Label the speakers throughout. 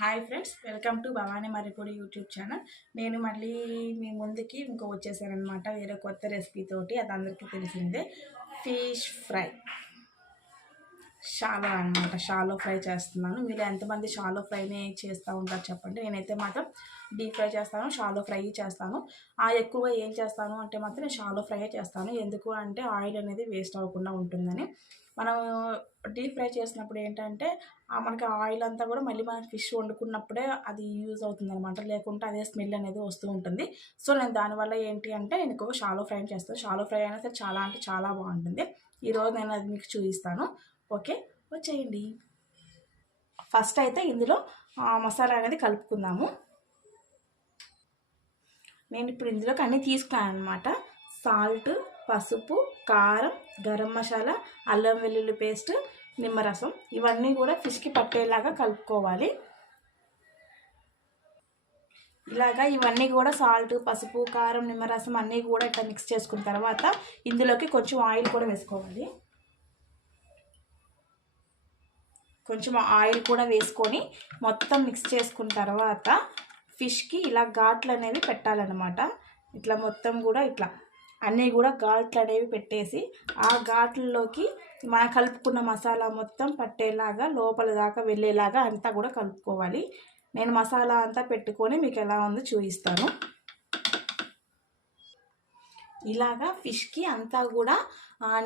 Speaker 1: Hi friends welcome to Bhavani Maripudi YouTube channel. నేను మళ్ళీ మీ ముందుకి ఇంకో వచ్చేసానమాట వేరే కొత్త రెసిపీ తోటి అది అందరికీ తెలిసిందే. Fish fry. షాలో అనమాట షాలో ఫ్రై చేస్తున్నాను. మీరు ఎంతమంది షాలో ఫ్రైనే చేస్తూ ఉంటారు చెప్పండి. నేనైతే మాత్రం డీప్ ఫ్రై చేస్తాను షాలో ఫ్రై చేస్తాను. ఆ ఎక్కువగా ఏం చేస్తాను అంటే మాత్రం నేను షాలో ఫ్రై చేస్తాను. ఎందుకు అంటే ఆయిల్ అనేది వేస్ట్ అవ్వకుండా ఉంటుందని. మనం డీప్ ఫ్రై చేసినప్పుడు ఏంటంటే మనకి ఆయిల్ అంతా కూడా మళ్ళీ మనం ఫిష్ వండుకున్నప్పుడే అది యూజ్ అవుతుంది అనమాట లేకుంటే అదే స్మెల్ అనేది వస్తూ ఉంటుంది. సో నేను దానివల్ల ఏంటి అంటే నేను ఎక్కువ షాలో ఫ్రై చేస్తాను. షాలో ఫ్రై అయినా సరే చాలా అంటే చాలా బాగుంటుంది. ఈరోజు నేను అది మీకు చూపిస్తాను. ఓకే వచ్చేయండి. ఫస్ట్ అయితే ఇందులో మసాలా అనేది కలుపుకుందాము. నేను ఇప్పుడు ఇందులోకి అన్నీ తీసుకున్నాను అనమాట సాల్ట్ పసుపు కారం గరం మసాలా అల్లం వెల్లుల్లి పేస్ట్ నిమ్మరసం. ఇవన్నీ కూడా ఫిష్కి పట్టేలాగా కలుపుకోవాలి. ఇలాగా ఇవన్నీ కూడా సాల్ట్ పసుపు కారం నిమ్మరసం అన్నీ కూడా ఇట్లా మిక్స్ చేసుకున్న తర్వాత ఇందులోకి కొంచెం ఆయిల్ కూడా వేసుకోవాలి. కొంచెం ఆయిల్ కూడా వేసుకొని మొత్తం మిక్స్ చేసుకున్న తర్వాత ఫిష్కి ఇలా ఘాట్లు అనేవి పెట్టాలన్నమాట. ఇట్లా మొత్తం కూడా ఇట్లా అన్నీ కూడా ఘాట్లు అనేవి పెట్టేసి ఆ ఘాట్లలోకి మనం కలుపుకున్న మసాలా మొత్తం పట్టేలాగా లోపల దాకా వెళ్ళేలాగా అంతా కూడా కలుపుకోవాలి. నేను మసాలా అంతా పెట్టుకొని మీకు ఎలా ఉందో చూపిస్తాను. ఇలాగా ఫిష్కి అంతా కూడా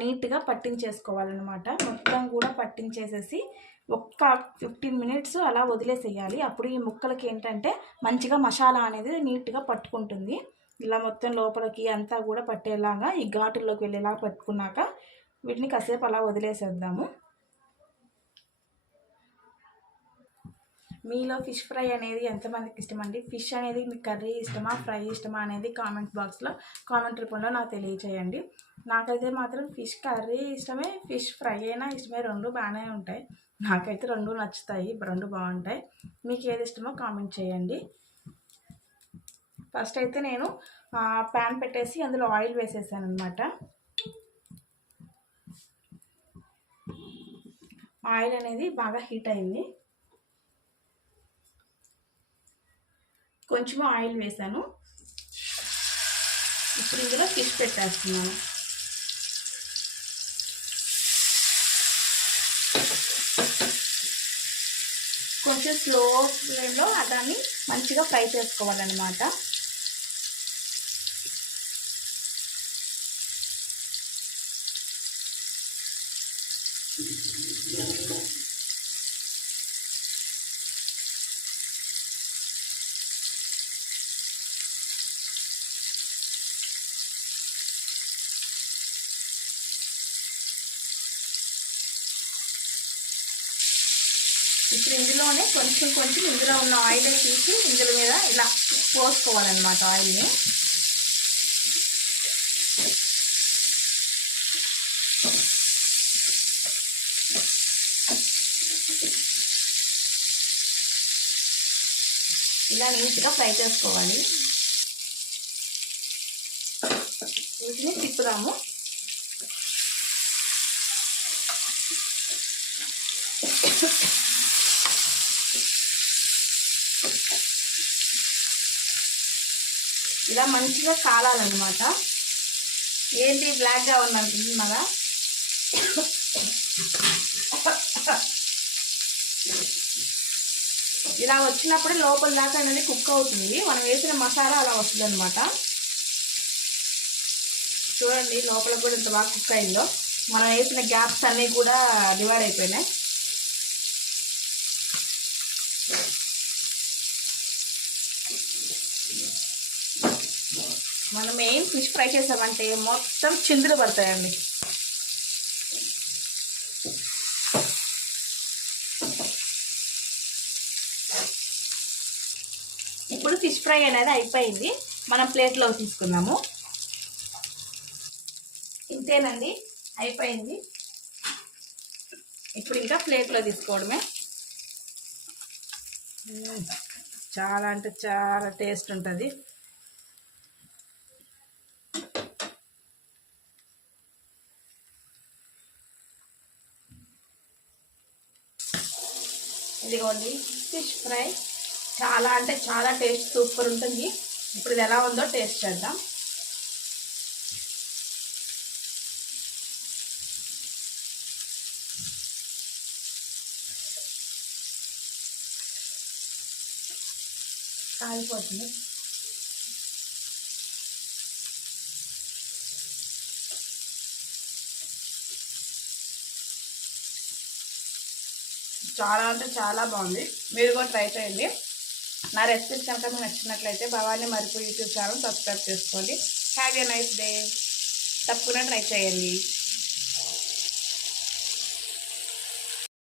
Speaker 1: నీట్గా పట్టించేసుకోవాలన్నమాట. మొత్తం కూడా పట్టించేసేసి ఒక్క ఫిఫ్టీన్ మినిట్స్ అలా వదిలేసేయాలి. అప్పుడు ఈ ముక్కలకి ఏంటంటే మంచిగా మసాలా అనేది నీట్గా పట్టుకుంటుంది. ఇలా మొత్తం లోపలికి అంతా కూడా పట్టేలాగా ఈ ఘాటుల్లోకి వెళ్ళేలా పట్టుకున్నాక వీటిని కాసేపు అలా వదిలేసేద్దాము. మీలో ఫిష్ ఫ్రై అనేది ఎంతమందికి ఇష్టమండి? ఫిష్ అనేది మీకు కర్రీ ఇష్టమా? ఫ్రై ఇష్టమా అనేది కామెంట్ బాక్స్లో కామెంట్ రూపంలో నాకు తెలియచేయండి. నాకైతే మాత్రం ఫిష్ కర్రీ ఇష్టమే ఫిష్ ఫ్రై అయినా ఇష్టమే. రెండు బాగానే ఉంటాయి. నాకైతే రెండు నచ్చుతాయి రెండు బాగుంటాయి. మీకు ఏది ఇష్టమో కామెంట్ చేయండి. ఫస్ట్ అయితే నేను ప్యాన్ పెట్టేసి అందులో ఆయిల్ వేసేసాను అనమాట ఆయిల్ అనేది బాగా హీట్ అయింది. కొంచెం ఆయిల్ వేసాను. ఇప్పుడు ఇందులో ఫిష్ పెట్టేస్తున్నాను. కొంచెం స్లో ఫ్లేమ్లో దాన్ని మంచిగా ఫ్రై చేసుకోవాలన్నమాట. ఇప్పుడు ఇందులోనే కొంచెం కొంచెం ఇందులో ఉన్న ఆయిల్ తీసి ఇందులో మీద ఇలా పోసుకోవాలన్నమాట ఆయిల్ని. ఇలా నీట్గా ఫ్రై చేసుకోవాలి. వీటిని తిప్పుదాము. ఇలా మంచిగా కాలాలన్నమాట. ఏంటి బ్లాక్గా ఉందంటున్నారా ఇలా వచ్చినప్పుడు లోపల దాకా అనేది కుక్ అవుతుంది. మనం వేసిన మసాలా అలా వస్తుంది అనమాట చూడండి లోపల కూడా ఇంత బాగా కుక్ అయిందో. మనం వేసిన గ్యాప్స్ అన్నీ కూడా డివైడ్ అయిపోయినాయి. మనం ఏం ఫిష్ ఫ్రై చేసామంటే మొత్తం చిందులు పడతాయండి. ఇప్పుడు ఫిష్ ఫ్రై అనేది అయిపోయింది. మనం ప్లేట్లో తీసుకుందాము. ఇంతేనండి అయిపోయింది. ఇప్పుడు ఇంకా ప్లేట్లో తీసుకోవడమే. చాలా అంటే చాలా టేస్ట్ ఉంటుంది. ఇదిగోండి ఫిష్ ఫ్రై చాలా అంటే చాలా టేస్ట్ సూపర్ ఉంటుంది. ఇప్పుడు ఇది ఎలా ఉందో టేస్ట్ చేద్దాం. కాలిపోతుంది. చాలా అంటే చాలా బాగుంది. మీరు కూడా ట్రై చేయండి. నా రెసిపీస్ కనుక మీకు నచ్చినట్లయితే Bhavani Maripu YouTube channel subscribe చేసుకోండి. హ్యావ్ ఎ నైస్ డే తప్పకుండా ట్రై చేయండి.